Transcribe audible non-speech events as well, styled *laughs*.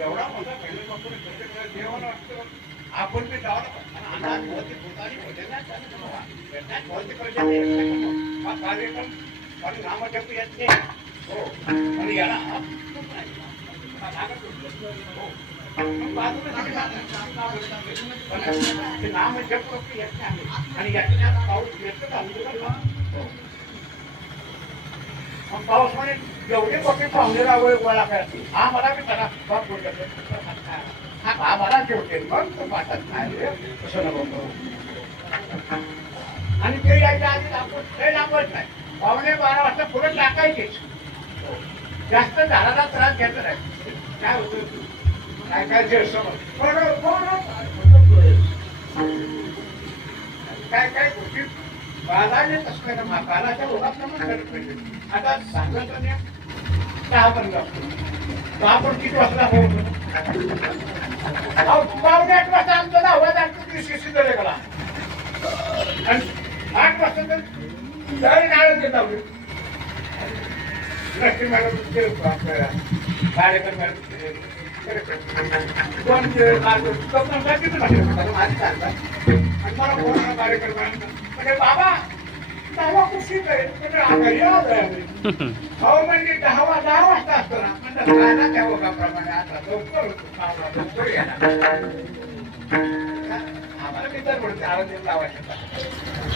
एवढा मोठा पहिल्यापासून प्रत्येकाला जेवण असतं आपण ते जावं आणि अंदाज भौतिक चालू हा कार्यक्रम आणि नामजप येत नाही. हो. आणि याला हो. ते नामजप येत नाही. आणि याच्यात पाऊस येतो हो. का? मग पाऊस म्हणे एवढे मोठे पाहुणे रावळे गोळा करायचे हा मला बी त्याला बाप बोलला, हा मला जेवते. मग तो पाठात नाही तसं नको करू. आणि ते यायच्या आधी आपण ते लांबत नाही. पावणे बारा वाजता पुढे टाकायचेच जास्त झाडाला त्रास घ्यायचा नाही. काय होतं? काय काय जे समज बालाने तसं ना मा- बालाच्या ओघात करत पाहिजे. आता सांगायचं नाही. पर्यंत असतो आपण किती वाजता हो अहो, पावणे आठ वाजता आमचा दहावा जातो ती शिशी गेला आणि आठ वाजता तर जरी नाळं देत लक्ष्मी मॅडम कार्यक्रम मॅडम दोन मार्ग किती लागले माझी चालतात मला म्हणजे बाबा दहा कुशीत आहे म्हणजे. *laughs* अहो म्हणजे दहा वा- दहा वाजता असतो ना ना त्या ओघाप्रमाणे आता लवकर लवकर येणार. आम्हाला तर म्हणते आळंदीला लावायचं